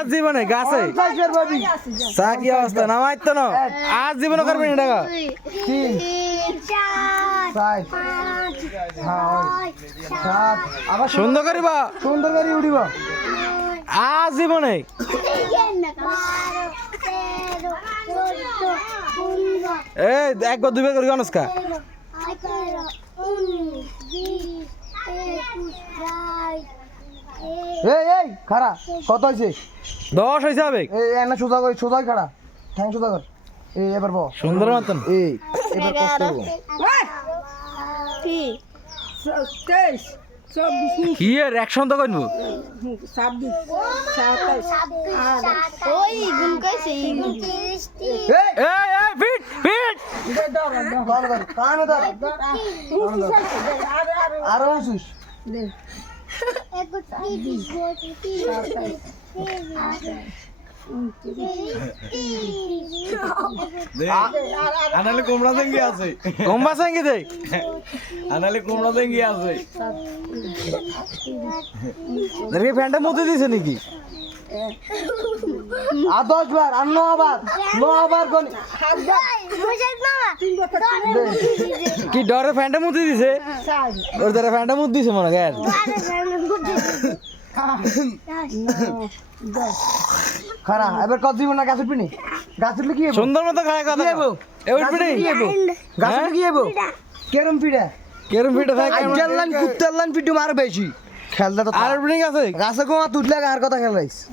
আজ জীবনে গাছে চা কি অবস্থা নামাই তো না আজ জীবনে করবেন টাকা 3 4 5 আবার সুন্দর করিবা সুন্দর করে উঠিব আজ জীবনে এই একবার দুইবার করি অনুষ্কা এই খাড়া কত হইছে 10 হইছে হবে এই এনা সোজা খাড়া ঠ্যাং সোজা কর এই এবার বল সুন্দর মতন এই এবার কষ্ট কি এর অ্যাকশন তো করবো এই এই ফিট ফিট ধর কানে ধর আরো হইছিস আনালে কুমড়া দেঙ্গি আছে কম্বা সঙ্গে দে আনালে কুমড়া দেঙ্গি আছে দেখি ফ্যানটা মুতে দিছে নাকি আর 10 বার আর 9 বার কোন কি ডরে ফ্যানটা মুতে দিছে ওর দ্বারা ফ্যানটা মুতে দিছে মনে হয় খাড়া এবার কত দিব না গাছ উঠবি গাছ উঠলে কি হবে সুন্দর মতো খায় কথা এ উঠবি নি গাছ উঠলে কি হবে কেরম পিড়া কেরম ফিটে থাকে আজ্জাল লাইন কুত্তার লাইন পিটু মার বেশি খেলতে তো আর উঠবি আছে গাছে কোমা তুললে আর কথা খেলাইছ